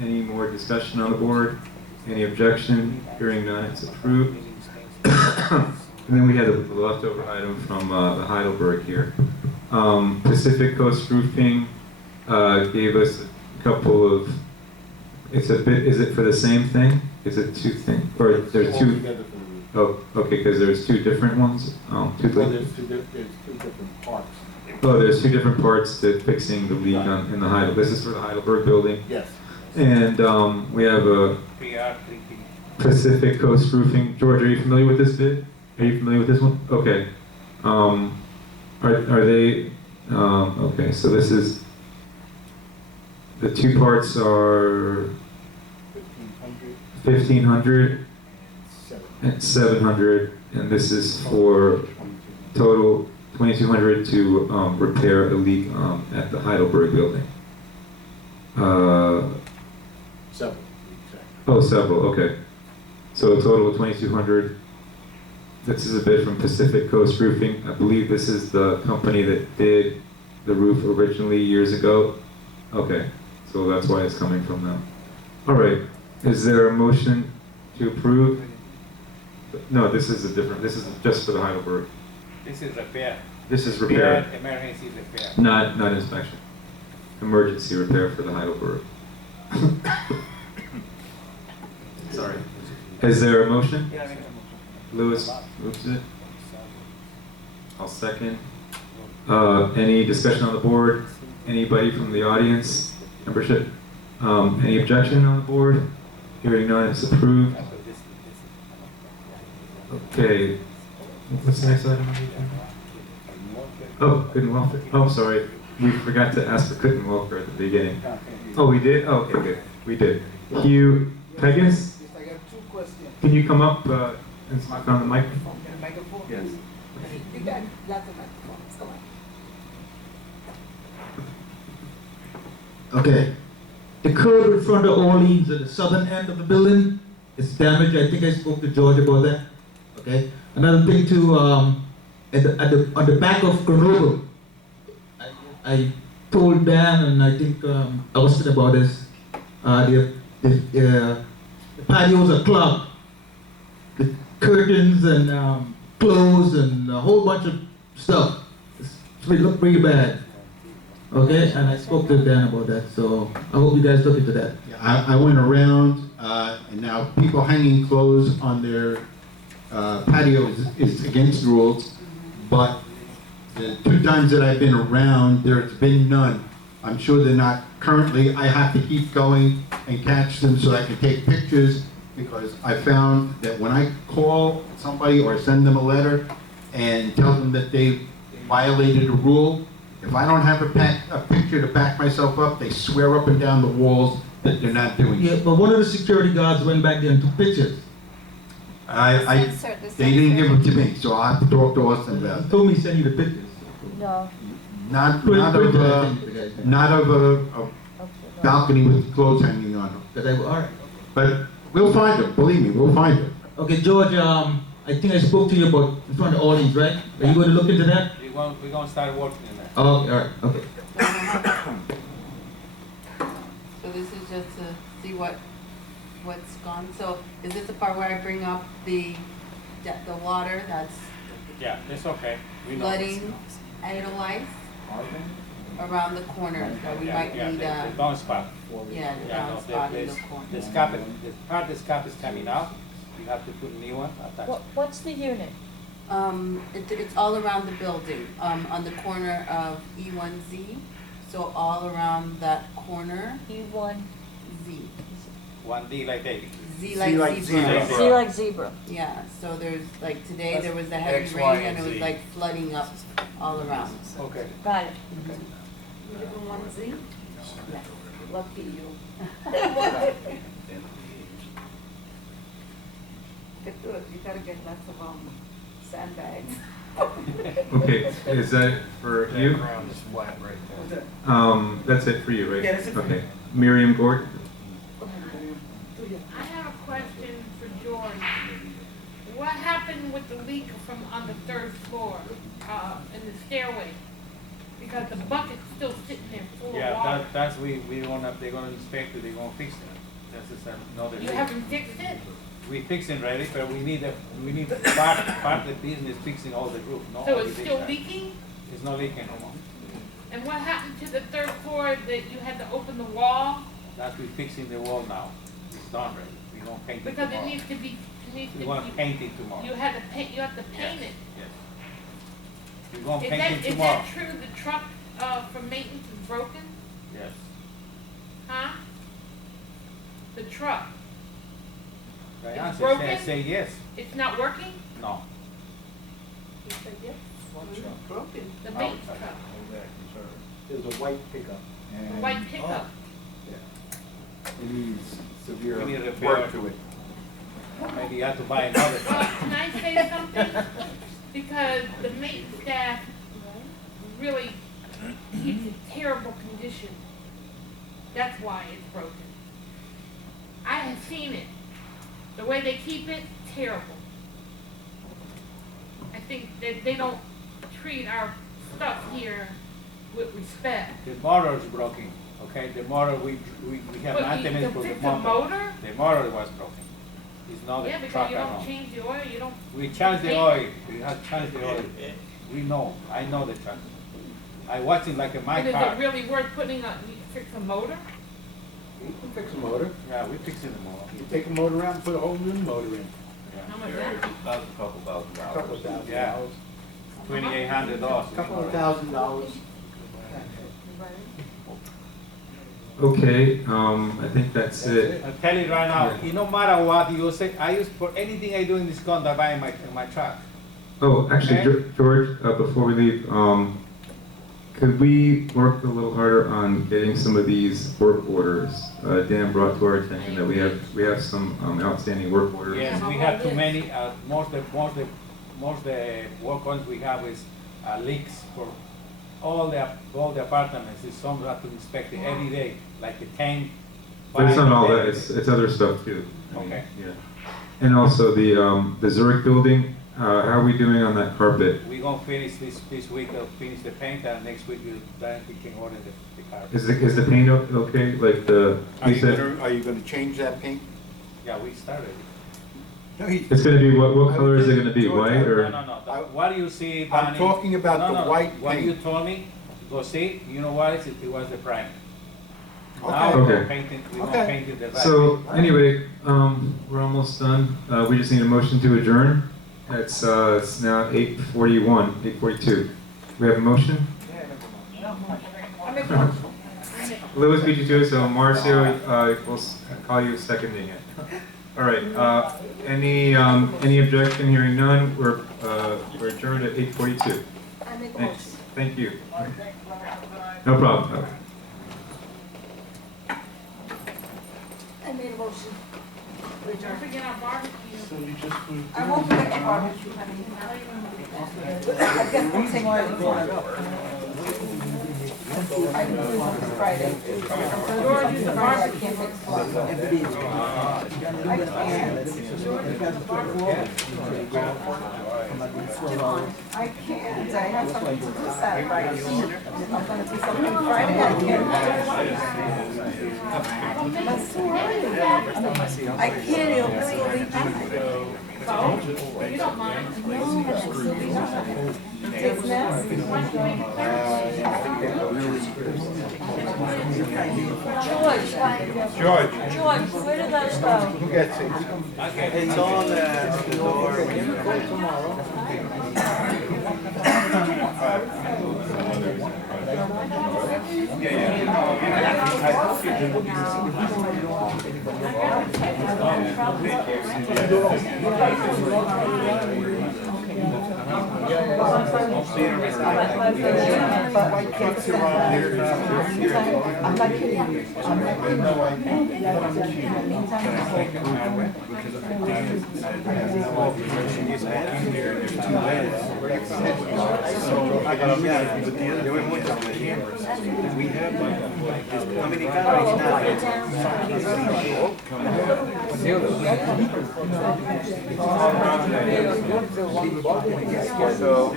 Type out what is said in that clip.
Any more discussion on the board? Any objection? Hearing none, it's approved. And then we had a leftover item from the Heidelberg here. Pacific Coast Roofing gave us a couple of, it's a bit, is it for the same thing? Is it two things? Or there's two? Oh, okay, because there's two different ones? There's two different parts. Oh, there's two different parts to fixing the leak in the Heidelberg. This is for the Heidelberg building. Yes. And we have a Pacific Coast Roofing. George, are you familiar with this bid? Are you familiar with this one? Okay. Are they, okay, so this is, the two parts are 1,500 and 700, and this is for total 2,200 to repair a leak at the Heidelberg building. Several. Oh, several, okay. So a total of 2,200. This is a bid from Pacific Coast Roofing. I believe this is the company that did the roof originally years ago. Okay, so that's why it's coming from them. All right, is there a motion to approve? No, this is a different, this is just for the Heidelberg. This is repair. This is repair, Emergency repair. not inspection. Emergency repair for the Heidelberg. Sorry. Is there a motion? Lewis moves it. I'll second. Any discussion on the board? Anybody from the audience membership? Any objection on the board? Hearing none, it's approved. Okay. What's the next item on the agenda? Oh, good and welfare. Oh, sorry. We forgot to ask for good and welfare at the beginning. Oh, we did? Oh, okay, good. We did. Hugh Pegas? I got two questions. Can you come up and talk on the microphone? Can the microphone? Yes. You got lots of microphones. Come on. Okay. The curb in front of Orleans at the southern end of the building is damaged. I think I spoke to George about that. Okay. Another thing too, on the back of Grenoble, I told Dan, and I think I was thinking about this. The patios are clogged. The curtains and clothes and a whole bunch of stuff. It looked pretty bad. Okay, and I spoke to Dan about that, so I hope you guys look into that. Yeah, I went around, and now people hanging clothes on their patios is against the rules, but the two times that I've been around, there's been none. I'm sure they're not currently. I have to keep going and catch them so I can take pictures, because I found that when I call somebody or send them a letter and tell them that they violated a rule, if I don't have a picture to back myself up, they swear up and down the walls that they're not doing Yeah, it. but one of the security guards went back there and took pictures. They didn't give them to me, so I have to talk to Austin about He it. told me to send you the pictures. No. Not of a balcony with clothes hanging on them. All right. But we'll find them, believe me, we'll find them. Okay, George, I think I spoke to you about in front of Orleans, right? Are you going to look into that? We're going to start working on that. Oh, all right, okay. So this is just to see what's gone. So is this the part where I bring up the water that's Yeah, it's okay. We know. flooding Edelweiss around the corner? So we might need the a, down spot. yeah, the Yeah, no, downspout in the corner. the scap, the part the scap is coming out. You have to put a new one attached. What's the unit? It's all around the building, on the corner of E1Z. So all around that corner, E1, Z. 1D like that. Z Z like like zebra. C like zebra. Yeah, so there's, like, today there was the heavy X, rain Y, and it and was Z. like flooding up all around. Okay. Got it. You live in 1Z? Yes. Lucky you. Good, you gotta get lots of, sandbags. Okay, is that for you? Background is flat right there. That's it for you, right? Yeah, that's it for Okay. Miriam Gordon? I have a question for George. What happened with the leak from on the third floor, in the stairway? Because the bucket's still sitting there full of Yeah, water. that's, they're gonna inspect it, they're gonna fix it. This is another You thing. haven't fixed it? We fixing ready, but we need part of the business fixing all the roof, not So only it's this still side. leaking? It's not leaking no more. And what happened to the third floor that you had to open the wall? That's we fixing the wall now. It's done ready. We gonna paint it Because it tomorrow. needs to be, We wanna paint it tomorrow. you had to paint, you have to paint it. Yes. We gonna Is paint that, it is tomorrow. that true, the truck, for maintenance is broken? Yes. Huh? The truck, The It's answer broken? say yes. it's not working? No. Broken. The maintenance truck, There's a white pickup. the And white pickup. it needs severe We need to repair work it. to it. Maybe you have to buy another Well, truck. can I say something? Because the maintenance staff really keeps in terrible condition. That's why it's broken. I have seen it. The way they keep it, terrible. I think that they don't treat our stuff here with respect. The motor is broken, okay? The motor, we have But maintenance to for the fix a motor. motor? The motor was broken. It's not Yeah, the because truck you at don't all. change the oil, you don't. We change the paint oil. We have changed the oil. We know. I know the truck. I watch it like in my But is car. it really worth putting on, you fix a motor? You can fix a motor. Yeah, we fixing the motor. You take a motor out and put a whole new motor in. How much is that? Couple of thousand Yeah. dollars. $2,800. Couple of $1,000. Okay, I think that's it. I tell you right now, no matter what you say, I use for anything I do in this condo, I buy in my truck. Oh, actually, Okay. George, before we leave, could we work a little harder on getting some of these work orders? Dan brought to our attention that we have some outstanding work orders. Yes, we have too many, most the work ones we have is leaks for all the apartments. It's some have to inspect it every day, like a tank. But it's not all that, pipe, it's other stuff too. I mean, Okay. Yeah. And also the Zurich building, how are we doing on that carpet? We gonna finish this week, finish the paint, and next week then we can order the carpet. Is the paint okay? Like you said, Are you gonna change that paint? Yeah, we started. No, he- it's gonna be, what color is it gonna be, George, white No, or? no, no. What do you see, I'm Danny? talking about No, the no, white What you paint. told me, go see, you know what, it was the prime. Now Okay. we're Okay. gonna paint it, we're gonna Okay. paint it the right. So anyway, we're almost done. We just need a motion to adjourn. It's now 8:41, 8:42. We have a motion? Louis beat you to it, so Marcio, will call you seconding it. All right, any objection? Hearing none, we're adjourned at 8:42. I make a Thanks. motion. Thank you. No problem. I made a motion. Don't forget our barbecue. I won't forget the barbecue, honey. I guess we'll take I can do it on Friday. George is the I barbecue. can't make one. I can't, I have something to do Saturday. If I'm gonna do something Friday, I can't. That's all right. I can't, it'll really be fine. You don't mind. No, but it'll still be fine. It's nasty. George, George, where did those go? who gets it? Okay. It's on the door when you go tomorrow. I'm not kidding. I'm not kidding. How many So,